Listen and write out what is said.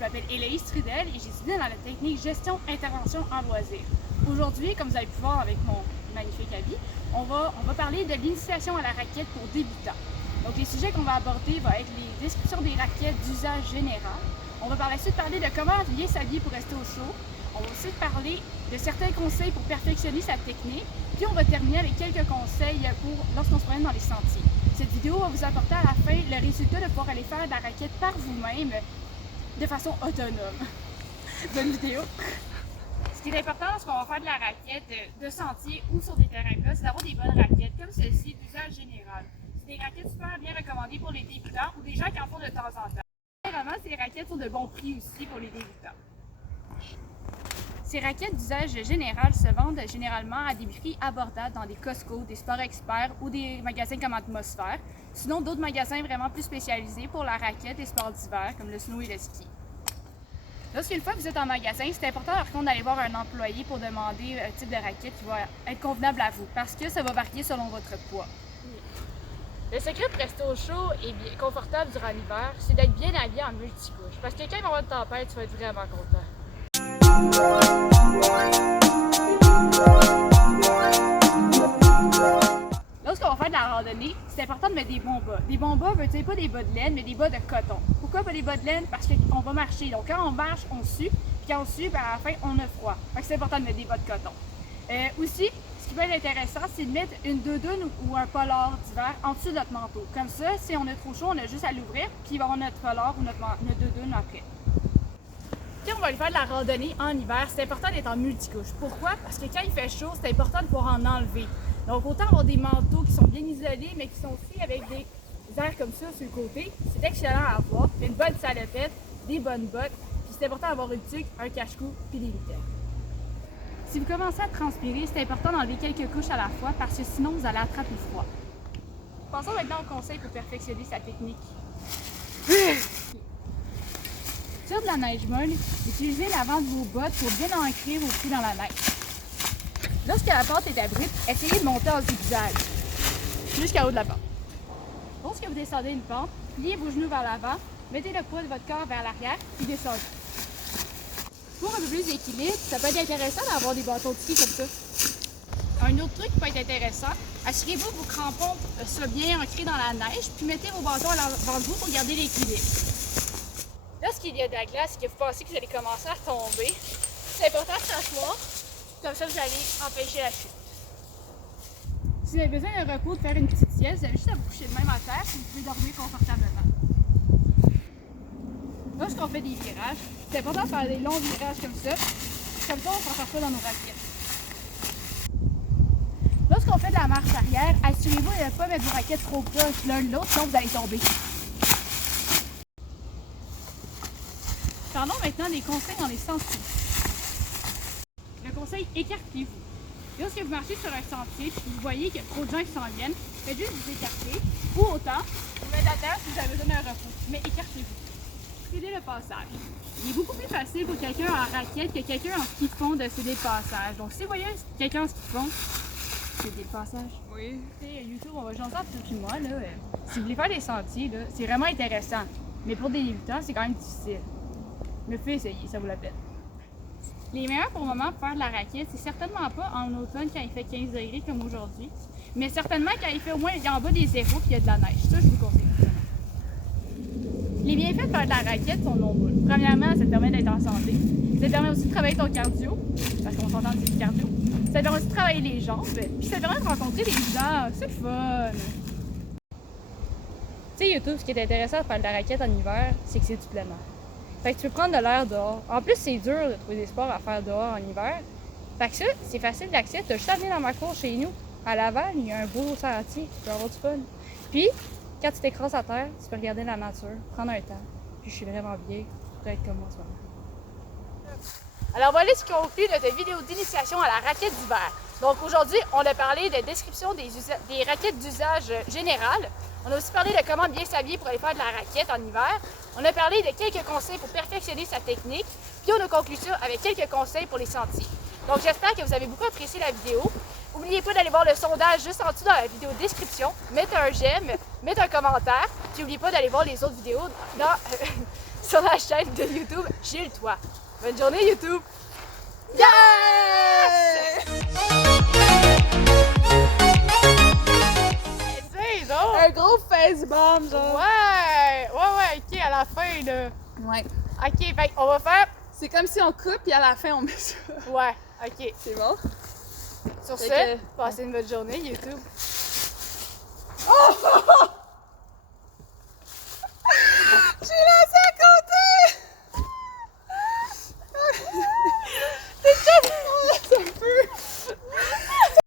je m'appelle Héloïse Trudel et j'étudie dans la technique gestion intervention en loisirs. Aujourd'hui, comme vous avez pu voir avec mon magnifique habit, on va parler de l'initiation à la raquette pour débutants. Donc les sujets qu'on va aborder vont être les descriptions des raquettes d'usage général. On va par la suite parler de comment bien s'habiller pour rester au chaud. On va aussi parler de certains conseils pour perfectionner sa technique. Puis on va terminer avec quelques conseils pour lorsqu'on se promène dans les sentiers. Cette vidéo va vous apporter à la fin le résultat de pouvoir aller faire de la raquette par vous-même de façon autonome. Bonne vidéo! Ce qui est important lorsqu'on va faire de la raquette de sentier ou sur des terrains plats, c'est d'avoir des bonnes raquettes comme celle-ci d'usage général. C'est des raquettes super bien recommandées pour les débutants ou des gens qui en font de temps en temps. Généralement, ces raquettes sont de bon prix aussi pour les débutants. Ces raquettes d'usage général se vendent généralement à des prix abordables dans des Costco, des Sport Experts ou des magasins comme Atmosphère. Sinon, d'autres magasins vraiment plus spécialisés pour la raquette et sports d'hiver comme le snow et le ski. Lorsqu'une fois que vous êtes en magasin, c'est important par contre d'aller voir un employé pour demander un type de raquette qui va être convenable à vous parce que ça va varier selon votre poids. Le secret pour rester au chaud et bien confortable durant l'hiver, c'est d'être bien habillé en multicouche. Parce que quand il va y avoir une tempête, tu vas être vraiment content. Lorsqu'on va faire de la randonnée, c'est important de mettre des bons bas. Des bons bas veut dire pas des bas de laine, mais des bas de coton. Pourquoi pas des bas de laine? Parce qu'on va marcher. Donc quand on marche, on sue. Puis quand on sue, à la fin, on a froid. Fait que c'est important de mettre des bas de coton. Aussi, ce qui peut être intéressant, c'est de mettre une doudoune ou un polar d'hiver en dessous de notre manteau. Comme ça, si on a trop chaud, on a juste à l'ouvrir, puis il va y avoir notre polar ou notre doudoune après. Si on va aller faire de la randonnée en hiver, c'est important d'être en multicouche. Pourquoi? Parce que quand il fait chaud, c'est important de pouvoir en enlever. Donc autant avoir des manteaux qui sont bien isolés, mais qui sont aussi avec des airs comme ça sur le côté, c'est excellent à avoir. Une bonne salopette, des bonnes bottes, puis c'est important d'avoir une tuque, un cache-cou, puis des mitaines. Si vous commencez à transpirer, c'est important d'enlever quelques couches à la fois parce que sinon vous allez attraper le froid. Passons maintenant au conseil pour perfectionner sa technique. Sur de la neige molle, utilisez l'avant de vos bottes pour bien ancrer vos pieds dans la neige. Lorsque la pente est abrupte, essayez de monter en zigzag jusqu'à haut de la pente. Lorsque vous descendez une pente, pliez vos genoux vers l'avant, mettez le poids de votre corps vers l'arrière puis descendez. Pour un peu plus d'équilibre, ça peut être intéressant d'avoir des bâtons de ski comme ça. Un autre truc qui peut être intéressant, assurez-vous que vos crampons soient bien ancrés dans la neige, puis mettez vos bâtons devant vous pour garder l'équilibre. Lorsqu'il y a de la glace et que vous pensez que vous allez commencer à tomber, c'est important de s'asseoir, comme ça vous allez empêcher la chute. Si vous avez besoin d'un repos, de faire une petite sieste, vous avez juste à vous coucher de même à terre et vous pouvez dormir confortablement. Lorsqu'on fait des virages, c'est important de faire des longs virages comme ça on ne s'en pas dans nos raquettes. Lorsqu'on fait de la marche arrière, assurez-vous de ne pas mettre vos raquettes trop proches l'un de l'autre, sinon vous allez tomber. Parlons maintenant des conseils dans les sentiers. Le conseil, écartez-vous. Lorsque vous marchez sur un sentier et que vous voyez qu'il y a trop de gens qui s'en viennent, faites juste vous écarter ou autant, vous mettez à terre si vous avez besoin d'un repos, mais écartez-vous. Cédez le passage. Il est beaucoup plus facile pour quelqu'un en raquette que quelqu'un en ski de fond de céder le passage. Donc si vous voyez quelqu'un en ski de fond, cédez le passage. Oui. YouTube, on va jaser un peu plus moi. Si vous voulez faire des sentiers, c'est vraiment intéressant. Mais pour des débutants, c'est quand même difficile. Mais faites essayer, ça vaut la peine. Les meilleurs pour le moment pour faire de la raquette, c'est certainement pas en automne quand il fait 15 degrés comme aujourd'hui, mais certainement quand il fait au moins en bas des zéros et qu'il y a de la neige. Ça, je vous conseille. Les bienfaits de faire de la raquette sont nombreux. Premièrement, ça te permet d'être en santé. Ça te permet aussi de travailler ton cardio, parce qu'on s'entend c'est du cardio. Ça te permet aussi de travailler les jambes, puis ça te permet de rencontrer des gens. C'est le fun! Tu sais, YouTube, ce qui est intéressant de faire de la raquette en hiver, c'est que c'est du plein air. Fait que tu peux prendre de l'air dehors. En plus, c'est dur de trouver des sports à faire dehors en hiver. Fait que ça, c'est facile d'accès. Tu as juste à venir dans ma cour chez nous. À Laval, il y a un beau sentier. Tu peux avoir du fun. Puis, quand tu t'écrases à terre, tu peux regarder la nature, prendre un temps. Puis je suis vraiment bien pour être comme moi en ce moment. Alors voilà ce qui conclut notre vidéo d'initiation à la raquette d'hiver. Donc aujourd'hui, on a parlé de description des raquettes d'usage général. On a aussi parlé de comment bien s'habiller pour aller faire de la raquette en hiver. On a parlé de quelques conseils pour perfectionner sa technique. Puis on a conclu ça avec quelques conseils pour les sentiers. Donc j'espère que vous avez beaucoup apprécié la vidéo. N'oubliez pas d'aller voir le sondage juste en dessous dans la vidéo description. Mettez un j'aime, mettez un commentaire. Puis n'oubliez pas d'aller voir les autres vidéos dans sur la chaîne de YouTube Gilles Toi. Bonne journée YouTube! Yes! C'est drôle! Un gros face bomb, genre. Ouais, ok, à la fin, là. Ouais. Ok, fait on va faire. C'est comme si on coupe et à la fin on met ça. Ouais, ok. C'est bon? Sur Fait ce, que- passez une bonne journée, YouTube. Oh!